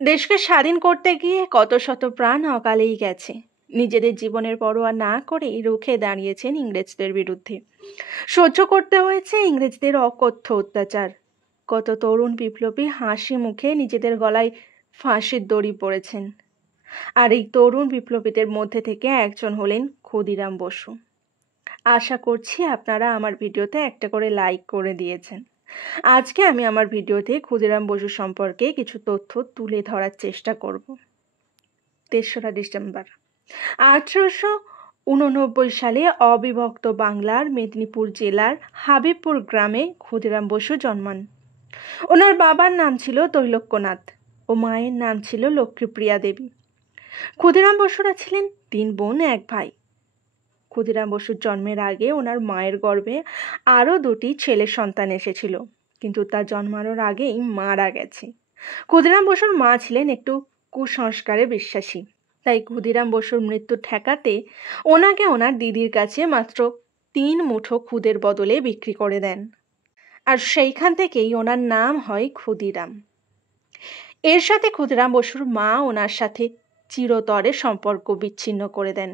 দেশকে স্বাধীন করতে গিয়ে কত শত প্রাণ অকালেই গেছে। নিজেদের জীবনের পরোয়া না করেই রুখে দাঁড়িয়েছেন ইংরেজদের বিরুদ্ধে। সহ্য করতে হয়েছে ইংরেজদের অকথ্য অত্যাচার। কত তরুণ বিপ্লবী হাসি মুখে নিজেদের গলায় ফাঁসির দড়ি পড়েছেন। আর এই তরুণ বিপ্লবীদের মধ্যে থেকে একজন হলেন ক্ষুদিরাম বসু। আশা করছি আপনারা আমার ভিডিওতে একটা করে লাইক করে দিয়েছেন। আজকে আমি আমার ভিডিওতে ক্ষুদিরাম বসু সম্পর্কে কিছু তথ্য তুলে ধরার চেষ্টা করব। ৩রা ডিসেম্বর 1889 সালে অবিভক্ত বাংলার মেদিনীপুর জেলার হাবিবপুর গ্রামে ক্ষুদিরাম বসু জন্মান। ওনার বাবার নাম ছিল তৈলক্যনাথ ও মায়ের নাম ছিল লক্ষ্মীপ্রিয়া দেবী। ক্ষুদিরাম বসুরা ছিলেন ৩ বোন ১ ভাই। ক্ষুদিরাম বসুর জন্মের আগে ওনার মায়ের গর্ভে আরও 2টি ছেলে সন্তান এসেছিল, কিন্তু তার জন্মানোর আগেই মারা গেছে। ক্ষুদিরাম বসুর মা ছিলেন একটু কুসংস্কারে বিশ্বাসী, তাই ক্ষুদিরাম বসুর মৃত্যু ঠেকাতে ওনাকে ওনার দিদির কাছে মাত্র 3 মুঠো খুদের বদলে বিক্রি করে দেন, আর সেইখান থেকেই ওনার নাম হয় ক্ষুদিরাম। এর সাথে ক্ষুদিরাম বসুর মা ওনার সাথে চিরতরে সম্পর্ক বিচ্ছিন্ন করে দেন।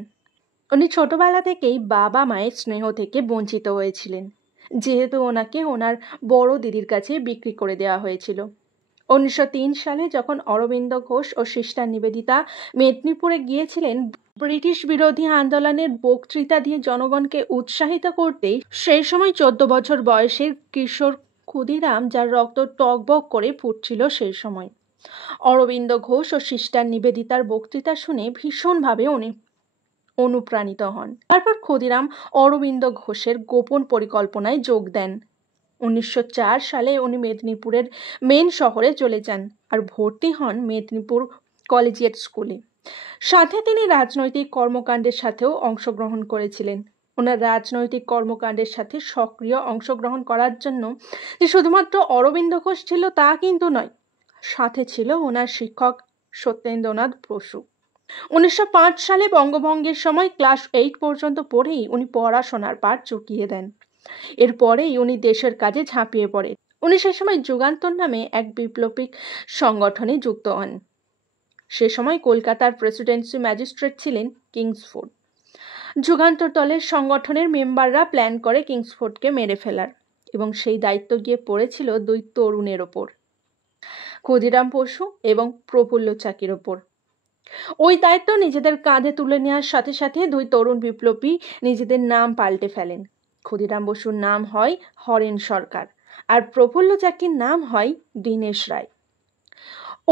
উনি ছোটবেলা থেকেই বাবা মায়ের স্নেহ থেকে বঞ্চিত হয়েছিলেন, যেহেতু ওনাকে ওনার বড় দিদির কাছে বিক্রি করে দেওয়া হয়েছিল। 1903 সালে যখন অরবিন্দ ঘোষ ও সিস্টার নিবেদিতা মেদিনীপুরে গিয়েছিলেন ব্রিটিশ বিরোধী আন্দোলনের বক্তৃতা দিয়ে জনগণকে উৎসাহিত করতে, সেই সময় 14 বছর বয়সের কিশোর ক্ষুদিরাম, যার রক্ত টকবক করে ফুটছিল সেই সময়, অরবিন্দ ঘোষ ও সিস্টার নিবেদিতার বক্তৃতা শুনে ভীষণভাবে উনি অনুপ্রাণিত হন। তারপর ক্ষুদিরাম অরবিন্দ ঘোষের গোপন পরিকল্পনায় যোগ দেন। 1904 সালে উনি মেদিনীপুরের মেন শহরে চলে যান আর ভর্তি হন মেদিনীপুর কলেজিয়েট স্কুলে। সাথে তিনি রাজনৈতিক কর্মকাণ্ডের সাথেও অংশগ্রহণ করেছিলেন। ওনার রাজনৈতিক কর্মকাণ্ডের সাথে সক্রিয় অংশগ্রহণ করার জন্য যে শুধুমাত্র অরবিন্দ ঘোষ ছিল তা কিন্তু নয়, সাথে ছিল ওনার শিক্ষক সত্যেন্দ্রনাথ বসু। 1905 সালে বঙ্গভঙ্গের সময় ক্লাস 8 পর্যন্ত পড়েই উনি পড়াশোনার পাঠ চুকিয়ে দেন। এরপরেই উনি দেশের কাজে ঝাঁপিয়ে পড়েন। উনি সে সময় যুগান্তর নামে এক বিপ্লবী সংগঠনে যুক্ত হন। সে সময় কলকাতার প্রেসিডেন্সি ম্যাজিস্ট্রেট ছিলেন কিংসফোর্ড। যুগান্তর দলের সংগঠনের মেম্বাররা প্ল্যান করে কিংসফোর্ডকে মেরে ফেলার, এবং সেই দায়িত্ব গিয়ে পড়েছিল 2 তরুণের ওপর, ক্ষুদিরাম বসু এবং প্রফুল্ল চাকির ওপর। ওই দায়িত্ব নিজেদের কাঁধে তুলে নেওয়ার সাথে সাথে 2 তরুণ বিপ্লবী নিজেদের নাম পাল্টে ফেলেন। ক্ষুদিরাম বসুর নাম হয় হরেন সরকার আর প্রফুল্ল চাকির নাম হয় দীনেশ রায়।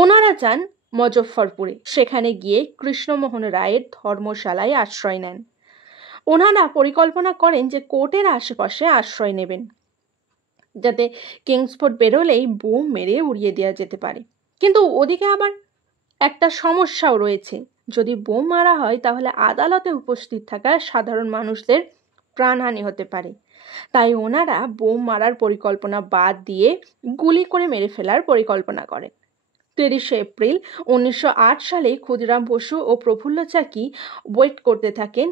ওনারা যান মুজফ্ফরপুরে। সেখানে গিয়ে কৃষ্ণমোহন রায়ের ধর্মশালায় আশ্রয় নেন। ওনারা পরিকল্পনা করেন যে কোর্টের আশেপাশে আশ্রয় নেবেন, যাতে কিংসফোর্ড বেরোলেই বোম মেরে উড়িয়ে দেওয়া যেতে পারে। কিন্তু ওদিকে আবার একটা সমস্যাও রয়েছে, যদি বোম মারা হয় তাহলে আদালতে উপস্থিত থাকা সাধারণ মানুষদের প্রাণহানি হতে পারে। তাই ওনারা বোম মারার পরিকল্পনা বাদ দিয়ে গুলি করে মেরে ফেলার পরিকল্পনা করেন। 30 এপ্রিল 1908 সালে ক্ষুদিরাম বসু ও প্রফুল্ল চাকি ওয়েট করতে থাকেন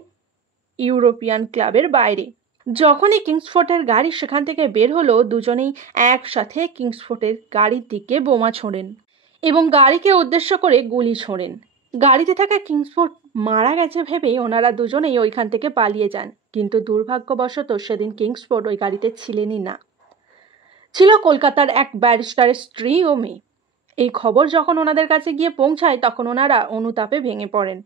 ইউরোপিয়ান ক্লাবের বাইরে। যখনই কিংসফোর্ডের গাড়ি সেখান থেকে বের হলো, দুজনেই একসাথে কিংসফোর্ডের গাড়ির দিকে বোমা ছোড়েন এবং গাড়িকে উদ্দেশ্য করে গুলি ছোড়েন। গাড়িতে থাকা কিংসফোর্ড মারা গেছে ভেবে ওনারা দুজনেই ওইখান থেকে পালিয়ে যান, কিন্তু দুর্ভাগ্যবশত সেদিন কিংসফোর্ড ওই গাড়িতে ছিলেনই না। ছিল কলকাতার এক ব্যারিস্টারের স্ত্রী ও মেয়ে। এই খবর যখন ওনাদের কাছে গিয়ে পৌঁছায় তখন ওনারা অনুতাপে ভেঙে পড়েন।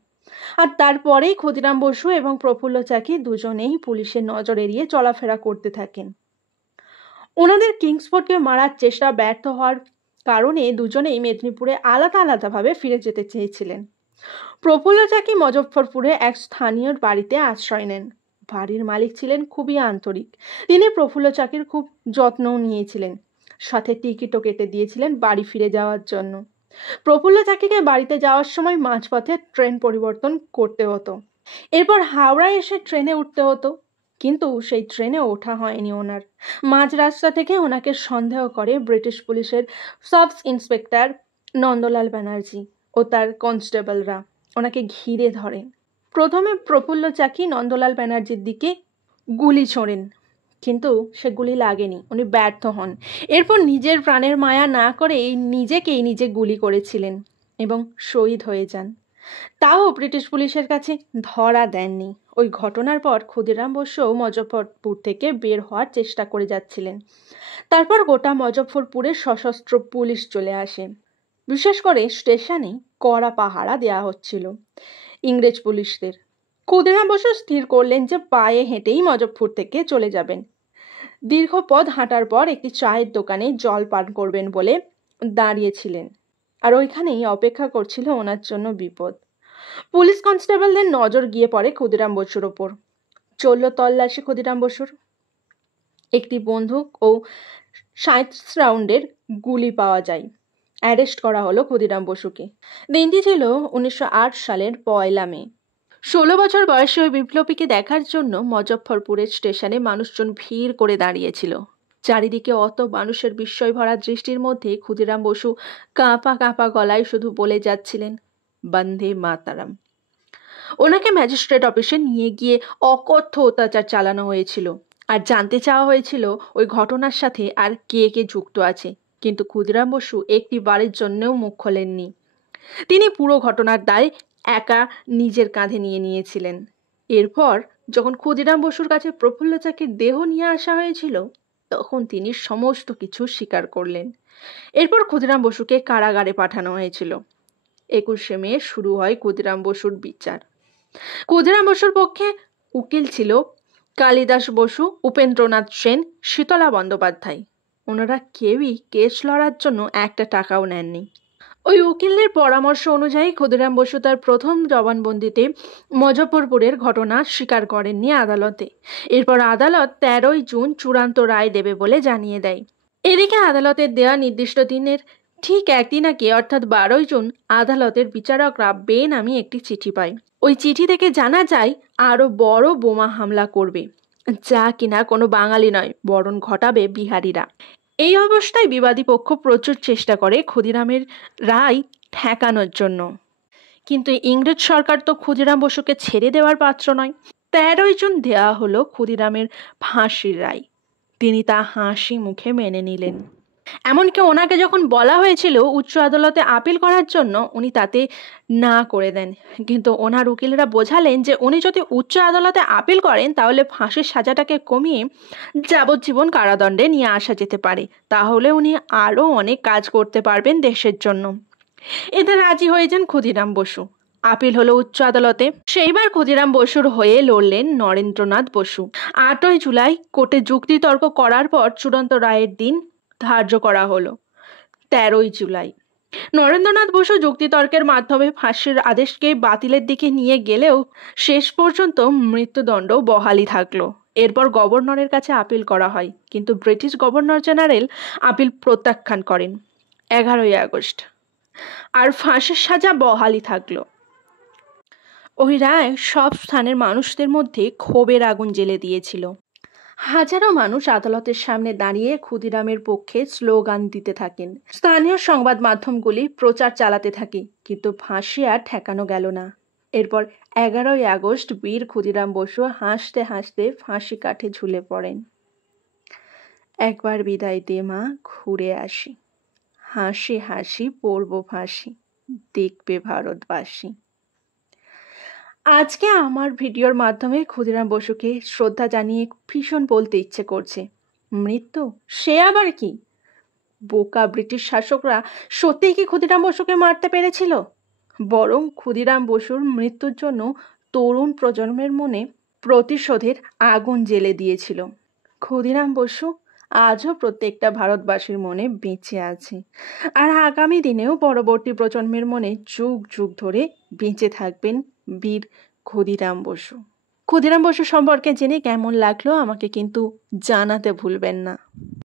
আর তারপরেই ক্ষুদিরাম বসু এবং প্রফুল্ল চাকি দুজনেই পুলিশের নজর এড়িয়ে চলাফেরা করতে থাকেন। ওনাদের কিংসফোর্ডকে মারার চেষ্টা ব্যর্থ হওয়ার কারণে দুজনেই মেদিনীপুরে আলাদা আলাদাভাবে ফিরে যেতে চেয়েছিলেন। প্রফুল্ল চাকি মুজফ্ফরপুরে এক স্থানীয় বাড়িতে আশ্রয় নেন। বাড়ির মালিক ছিলেন খুবই আন্তরিক। তিনি প্রফুল্ল চাকির খুব যত্নও নিয়েছিলেন, সাথে টিকিটও কেটে দিয়েছিলেন বাড়ি ফিরে যাওয়ার জন্য। প্রফুল্ল চাকিকে বাড়িতে যাওয়ার সময় মাঝপথে ট্রেন পরিবর্তন করতে হতো। এরপর হাওড়ায় এসে ট্রেনে উঠতে হতো, কিন্তু সেই ট্রেনে ওঠা হয়নি ওনার। মাঝ রাস্তা থেকে ওনাকে সন্দেহ করে ব্রিটিশ পুলিশের সাব ইন্সপেক্টর নন্দলাল ব্যানার্জি ও তার কনস্টেবলরা ওনাকে ঘিরে ধরেন। প্রথমে প্রফুল্ল চাকি নন্দলাল ব্যানার্জির দিকে গুলি ছোড়েন, কিন্তু সে গুলি লাগেনি, উনি ব্যর্থ হন। এরপর নিজের প্রাণের মায়া না করে নিজেকেই নিজে গুলি করেছিলেন। এবং শহীদ হয়ে যান। তাও ব্রিটিশ পুলিশের কাছে ধরা দেননি। ওই ঘটনার পর ক্ষুদিরাম বসুও মুজফ্ফরপুর থেকে বের হওয়ার চেষ্টা করে যাচ্ছিলেন। তারপর গোটা মুজফ্ফরপুরে সশস্ত্র পুলিশ চলে আসে। বিশেষ করে স্টেশনে কড়া পাহারা দেওয়া হচ্ছিল ইংরেজ পুলিশদের। ক্ষুদিরাম বসু স্থির করলেন যে পায়ে হেঁটেই মুজফ্ফরপুর থেকে চলে যাবেন। দীর্ঘ পথ হাঁটার পর একটি চায়ের দোকানে জল পান করবেন বলে দাঁড়িয়েছিলেন, আর ওইখানেই অপেক্ষা করছিল ওনার জন্য বিপদ। পুলিশ কনস্টেবলদের নজর গিয়ে পড়ে ক্ষুদিরাম বসুর ওপর। চলল তল্লাশি ক্ষুদিরাম বসুর। একটি বন্দুক ও 37 রাউন্ডের গুলি পাওয়া যায়। অ্যারেস্ট করা হলো ক্ষুদিরাম বসুকে। দিনটি ছিল 1908 সালের 1 মে। 16 বছর বয়সী ওই বিপ্লবীকে দেখার জন্য মুজফ্ফরপুরের স্টেশনে মানুষজন ভিড় করে দাঁড়িয়েছিল। চারিদিকে অত মানুষের বিস্ময় ভরা দৃষ্টির মধ্যে ক্ষুদিরাম বসু কাঁপা কাঁপা গলায় শুধু বলে যাচ্ছিলেন, বন্দে মাতারাম। ওনাকে ম্যাজিস্ট্রেট অফিসে নিয়ে গিয়ে অকথ্য অত্যাচার চালানো হয়েছিল, আর জানতে চাওয়া হয়েছিল ওই ঘটনার সাথে আর কে কে যুক্ত আছে। কিন্তু ক্ষুদিরাম বসু একটি বারের জন্যও মুখ খোলেননি। তিনি পুরো ঘটনার দায় একা নিজের কাঁধে নিয়ে নিয়েছিলেন। এরপর যখন ক্ষুদিরাম বসুর কাছে প্রফুল্ল চাকির দেহ নিয়ে আসা হয়েছিল, তখন তিনি সমস্ত কিছু স্বীকার করলেন। এরপর ক্ষুদিরাম বসুকে কারাগারে পাঠানো হয়েছিল। 21 মে শুরু হয় ক্ষুদিরাম বসুর বিচার। ক্ষুদিরাম বসুর পক্ষে উকিল ছিল কালিদাস বসু, উপেন্দ্রনাথ সেন, শীতলা বন্দ্যোপাধ্যায়। ওনারা কেউই কেস লড়ার জন্য একটা টাকাও নেননি। ওই উকিলদের পরামর্শ অনুযায়ী ক্ষুদিরাম বসু তার প্রথম জবানবন্দিতে মুজফ্ফরপুরের ঘটনা স্বীকার করেননি আদালতে। এরপর আদালত 13 জুন চূড়ান্ত রায় দেবে বলে জানিয়ে দেয়। এদিকে আদালতের দেওয়া নির্দিষ্ট দিনের ঠিক একদিন আগে অর্থাৎ 12 জুন আদালতের বিচারকরা বেনামি একটি চিঠি পায়। ওই চিঠি থেকে জানা যায় আরো বড় বোমা হামলা করবে, যা কিনা কোনো বাঙালি নয় বরং ঘটাবে বিহারিরা। এই অবস্থায় বিবাদী পক্ষ প্রচুর চেষ্টা করে ক্ষুদিরামের রায় ঠেকানোর জন্য, কিন্তু ইংরেজ সরকার তো ক্ষুদিরাম বসুকে ছেড়ে দেওয়ার পাত্র নয়। 13 জুন দেওয়া হলো ক্ষুদিরামের ফাঁসির রায়। তিনি তা হাসি মুখে মেনে নিলেন। এমনকি ওনাকে যখন বলা হয়েছিল উচ্চ আদালতে আপিল করার জন্য, উনি তাতে না করে দেন। কিন্তু ওনার উকিলরা বোঝালেন যে উনি যদি উচ্চ আদালতে আপিল করেন তাহলে ফাঁসির সাজাটাকে কমিয়ে যাবজ্জীবন কারাদণ্ডে নিয়ে আসা যেতে পারে। তাহলে উনি আরও অনেক কাজ করতে পারবেন দেশের জন্য। এতে রাজি হয়ে যান ক্ষুদিরাম বসু। আপিল হলো উচ্চ আদালতে। সেইবার ক্ষুদিরাম বসুর হয়ে লড়লেন নরেন্দ্রনাথ বসু। 8 জুলাই কোর্টে যুক্তিতর্ক করার পর চূড়ান্ত রায়ের দিন ধার্য করা হলো 13 জুলাই। নরেন্দ্রনাথ বসু যুক্তিতর্কের মাধ্যমে ফাঁসির আদেশকে বাতিলের দিকে নিয়ে গেলেও শেষ পর্যন্ত মৃত্যুদণ্ড বহালই থাকলো। এরপর গভর্নরের কাছে আপিল করা হয়, কিন্তু ব্রিটিশ গভর্নর জেনারেল আপিল প্রত্যাখ্যান করেন 11 আগস্ট, আর ফাঁসির সাজা বহালই থাকলো। ওই রায় সব স্থানের মানুষদের মধ্যে ক্ষোভের আগুন জ্বেলে দিয়েছিল। হাজারো মানুষ আদালতের সামনে দাঁড়িয়ে ক্ষুদিরামের পক্ষে স্লোগান দিতে থাকেন। স্থানীয় সংবাদ মাধ্যমগুলি প্রচার চালাতে থাকে, কিন্তু ফাঁসি আর ঠেকানো গেল না। এরপর 11 আগস্ট বীর ক্ষুদিরাম বসু হাসতে হাসতে ফাঁসি কাঠে ঝুলে পড়েন। একবার বিদায় দে মা, ঘুরে আসি, হাসি হাসি পড়ব ফাঁসি, দেখবে ভারতবাসী। আজকে আমার ভিডিওর মাধ্যমে ক্ষুদিরাম বসুকে শ্রদ্ধা জানিয়ে ভীষণ বলতে ইচ্ছে করছে, মৃত্যু সে আবার কি? বোকা ব্রিটিশ শাসকরা সত্যিই কি ক্ষুদিরাম বসুকে মারতে পেরেছিল? বরং ক্ষুদিরাম বসুর মৃত্যুর জন্য তরুণ প্রজন্মের মনে প্রতিশোধের আগুন জ্বেলে দিয়েছিল। ক্ষুদিরাম বসু আজও প্রত্যেকটা ভারতবাসীর মনে বেঁচে আছে, আর আগামী দিনেও পরবর্তী প্রজন্মের মনে যুগ যুগ ধরে বেঁচে থাকবেন বীর ক্ষুদিরাম বসু। ক্ষুদিরাম বসু সম্পর্কে জেনে কেমন লাগলো আমাকে কিন্তু জানাতে ভুলবেন না।